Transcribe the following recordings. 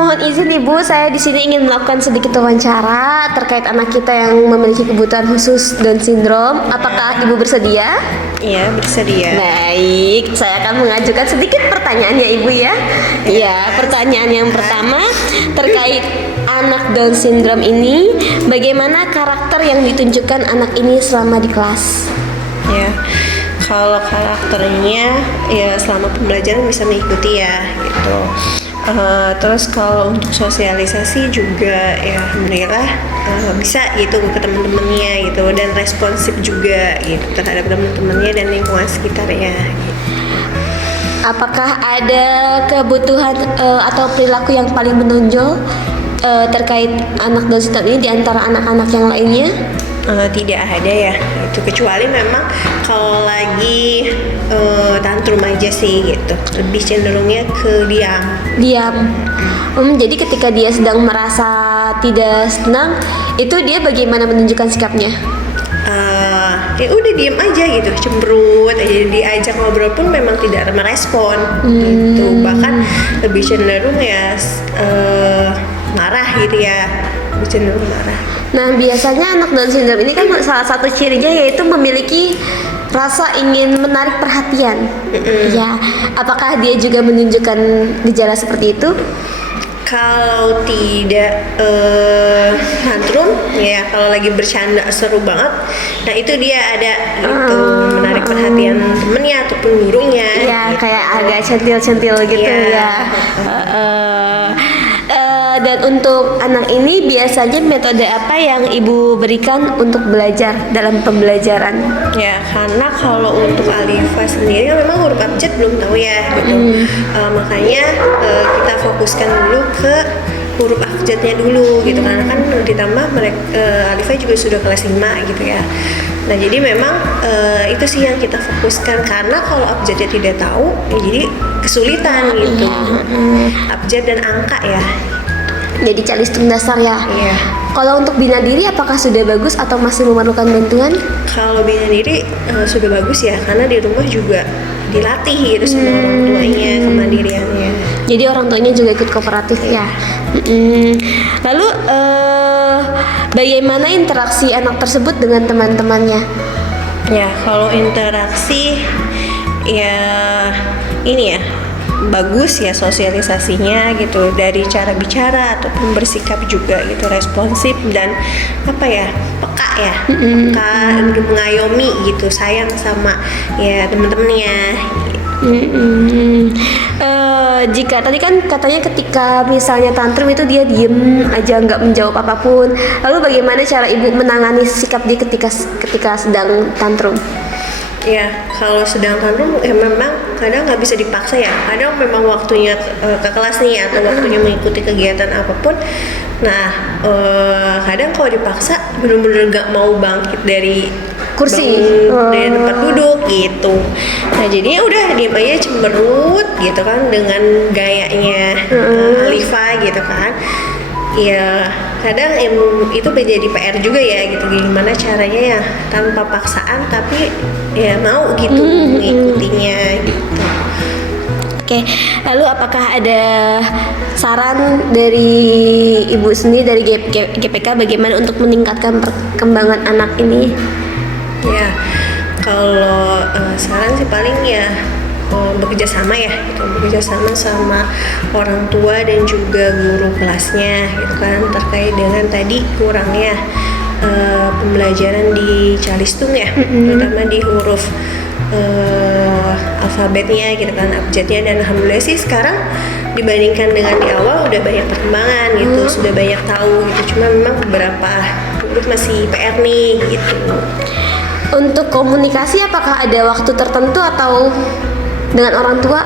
Mohon izin Ibu, saya di sini ingin melakukan sedikit wawancara terkait anak kita yang memiliki kebutuhan khusus Down syndrome. Apakah Ibu bersedia? Iya, bersedia. Baik, saya akan mengajukan sedikit pertanyaan ya Ibu ya. Iya, pertanyaan yang pertama terkait anak Down syndrome ini, bagaimana karakter yang ditunjukkan anak ini selama di kelas? Ya, kalau karakternya ya selama pembelajaran bisa mengikuti ya gitu. Terus kalau untuk sosialisasi juga ya alhamdulillah bisa gitu ke teman-temannya gitu, dan responsif juga gitu terhadap teman-temannya dan lingkungan sekitarnya gitu. Apakah ada kebutuhan atau perilaku yang paling menonjol terkait anak Down syndrome ini di antara anak-anak yang lainnya? Tidak ada ya, itu kecuali memang kalau lagi tantrum aja sih gitu, lebih cenderungnya ke diam. Jadi ketika dia sedang merasa tidak senang, itu dia bagaimana menunjukkan sikapnya? Ya udah diem aja gitu, cemberut aja, diajak ngobrol pun memang tidak merespon gitu, bahkan lebih cenderung ya marah gitu ya, lebih cenderung marah. Nah, biasanya anak Down syndrome ini kan salah satu cirinya yaitu memiliki rasa ingin menarik perhatian. Ya, apakah dia juga menunjukkan gejala seperti itu? Kalau tidak tantrum ya, kalau lagi bercanda seru banget, nah itu dia ada gitu menarik perhatian temennya ataupun gurunya. Iya, gitu. kayak agak centil-centil gitu ya. Dan untuk anak ini biasanya metode apa yang Ibu berikan untuk belajar dalam pembelajaran? Ya, karena kalau untuk Alifa sendiri kan memang huruf abjad belum tahu ya gitu. Makanya kita fokuskan dulu ke huruf abjadnya dulu gitu, karena kan ditambah Alifa juga sudah kelas 5 gitu ya. Nah, jadi memang itu sih yang kita fokuskan, karena kalau abjadnya tidak tahu ya jadi kesulitan gitu. Abjad dan angka ya. Jadi calistung dasar ya. Iya. Kalau untuk bina diri apakah sudah bagus atau masih memerlukan bantuan? Kalau bina diri sudah bagus ya, karena di rumah juga dilatih gitu sama orang tuanya kemandiriannya. Jadi orang tuanya juga ikut kooperatif ya. Lalu bagaimana interaksi anak tersebut dengan teman-temannya? Ya, kalau interaksi ya ini ya bagus ya, sosialisasinya gitu, dari cara bicara ataupun bersikap juga gitu, responsif dan apa ya, peka ya, peka untuk mengayomi gitu, sayang sama ya teman-temannya. Jika tadi kan katanya ketika misalnya tantrum itu dia diem aja nggak menjawab apapun, lalu bagaimana cara Ibu menangani sikap dia ketika sedang tantrum? Ya, kalau sedang tantrum ya memang kadang nggak bisa dipaksa ya. Kadang memang waktunya ke kelas nih atau waktunya mengikuti kegiatan apapun. Nah, kadang kalau dipaksa benar-benar nggak mau bangkit dari kursi, dari tempat duduk gitu. Nah, jadinya udah diam aja, cemberut gitu kan dengan gayanya Alifa gitu kan. Ya kadang itu menjadi PR juga ya gitu, gimana caranya ya tanpa paksaan tapi ya mau gitu mengikutinya gitu. Oke, lalu apakah ada saran dari Ibu sendiri dari GPK bagaimana untuk meningkatkan perkembangan anak ini? Ya, kalau saran sih paling ya bekerja sama ya gitu, bekerja sama orang tua dan juga guru kelasnya gitu kan, terkait dengan tadi kurangnya pembelajaran di calistung ya, terutama di huruf alfabetnya gitu kan, abjadnya, dan alhamdulillah sih sekarang dibandingkan dengan di awal udah banyak perkembangan gitu, sudah banyak tahu gitu, cuma memang beberapa huruf masih PR nih gitu. Untuk komunikasi apakah ada waktu tertentu atau dengan orang tua,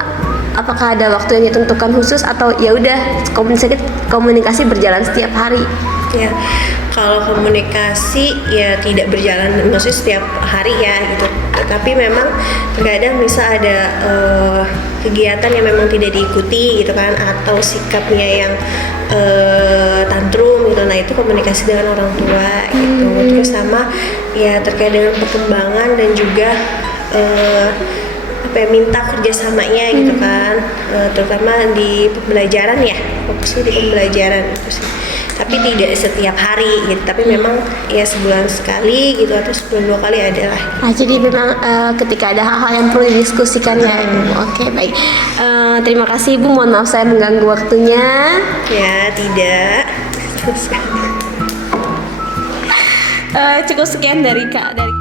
apakah ada waktu yang ditentukan khusus atau ya udah komunikasi berjalan setiap hari? Ya, kalau komunikasi ya tidak berjalan maksudnya setiap hari ya gitu. Tetapi memang terkadang bisa ada kegiatan yang memang tidak diikuti gitu kan, atau sikapnya yang tantrum gitu. Nah, itu komunikasi dengan orang tua gitu. Terus sama ya terkait dengan perkembangan dan juga minta kerjasamanya gitu kan, terutama di pembelajaran ya, fokusnya di pembelajaran gitu sih. Tapi tidak setiap hari gitu, tapi memang ya sebulan sekali gitu atau sebulan 2 kali adalah. Jadi memang ketika ada hal-hal yang perlu didiskusikan ya Ibu. Oke, baik. Terima kasih Ibu, mohon maaf saya mengganggu waktunya. Ya tidak. Cukup sekian dari Kak dari